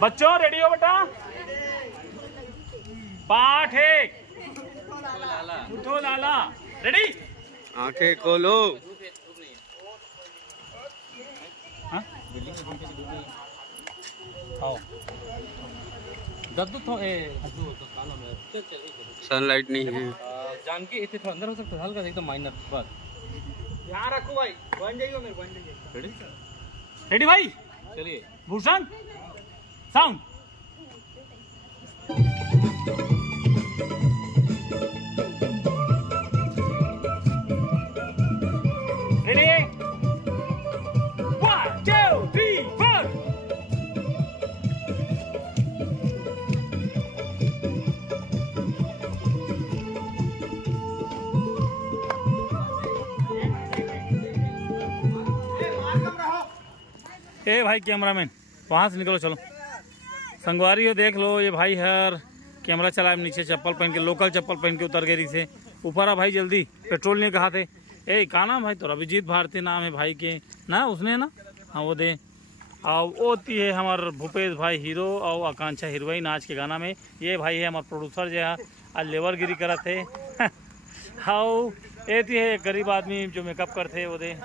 बच्चों रेडी हो बेटा। पाठ एक उठो लाला। रेडी। आंखें खोलो। सनलाइट नहीं है। जानकी इतने थोड़ा अंदर हो सकता है, हल्का एकदम माइनर बात। यहाँ रखो भाई, बन जाइए मेरे, बन जाइए। रेडी भाई, चलिए भूषण साउंड। रेडी 1 2 3 4। ए भाई कैमरामैन वहाँ से निकलो, चलो। संगवारी हो देख लो, ये भाई हर कैमरा चलाए नीचे चप्पल पहन के, लोकल चप्पल पहन के उतर गई से ऊपर। आ भाई जल्दी, पेट्रोल नहीं कहा थे। ए का नाम भाई तो अभिजीत भारती नाम है भाई के ना, उसने ना। हाँ वो दे। और होती है हमारे भूपेश भाई हीरो और आकांक्षा हीरोइन आज के गाना में। ये भाई है हमारे प्रोड्यूसर जो है आज लेबर गिरी करा थे। हाँ ये है गरीब आदमी जो मेकअप करते वो दे।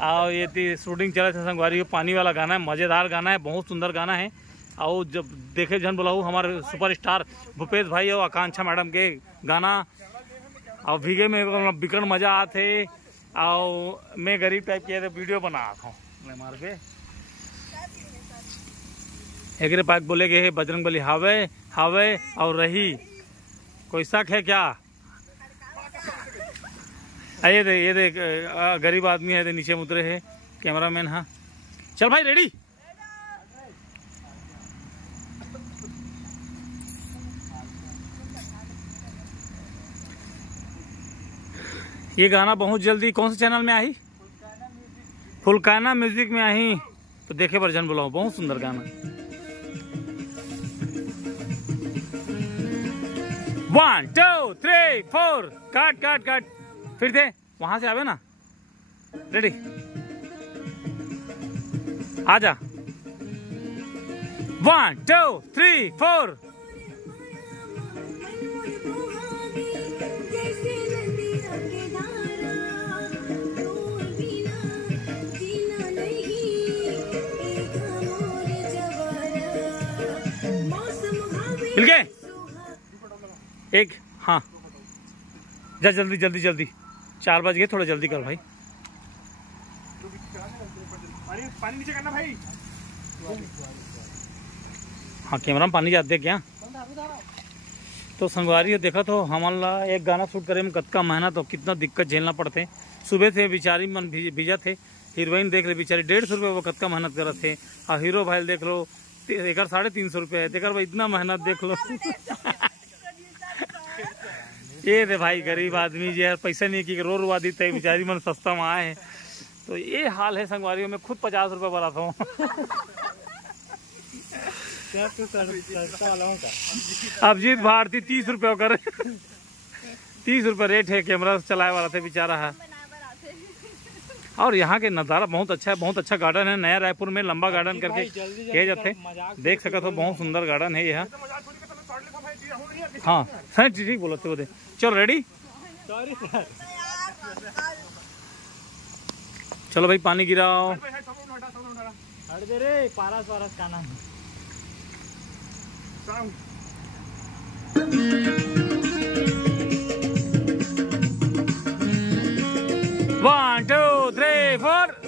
आओ ये थी शूटिंग चला था संगवारी। पानी वाला गाना है, मज़ेदार गाना है, बहुत सुंदर गाना है। और जब देखे जन बुलाऊ हमारे सुपरस्टार भूपेश भाई और आकांक्षा मैडम के गाना। और भीगे में बिकट मजा आते। और मैं गरीब टाइप के वीडियो बना था मैं मार के। एक पाक बोले गए बजरंग बली हावे हावे और रही कोई शक है क्या। ये देख गरीब आदमी है, नीचे उतरे है कैमरामैन। हाँ चल भाई रेडी। ये गाना बहुत जल्दी कौन से चैनल में आई, फुलकाना म्यूजिक में आई। तो देखे वर्जन बुलाओ, बहुत सुंदर गाना। 1 2 3 4 काट काट काट। फिर दे वहां से आवे ना। रेडी आजा। 1 2 3 4। मिल गए एक। हाँ जा जल्दी जल्दी जल्दी, 4 बज गए, थोड़ा जल्दी कर भाई। पानी नीचे करना भाई। हाँ कैमरा में पानी जाते क्या। तो संगवारी देखा तो हमारा एक गाना शूट करे में कतका मेहनत और कितना दिक्कत झेलना पड़ते। सुबह से बेचारी मन भिजा थे। हीरोइन देख ले बेचारी 150 रुपये वो कतका मेहनत करत थे। और हीरो भाई देख लो एक 350 रुपये है। देख भाई इतना मेहनत देख लो। ये थे भाई गरीब आदमी जो है पैसा नहीं की रो रुआ दी थे बेचारी मन सस्ता में आए। तो ये हाल है संगवारियों में। खुद 50 रुपये बनाता हूँ। अभिजीत भारती 30 रुपये कर 30 रुपये रेट है। कैमरा चलाए वाला थे बेचारा है। और यहाँ के नज़ारा बहुत अच्छा है, बहुत अच्छा गार्डन है। नया रायपुर में लंबा गार्डन करके कहे जाते, देख सका तो बहुत सुंदर गार्डन है यह। हाँ सर ठीक बोलते बोले। चलो रेडी। चलो भाई पानी गिराओ। पारस वारस का नाम 1 2 3 4।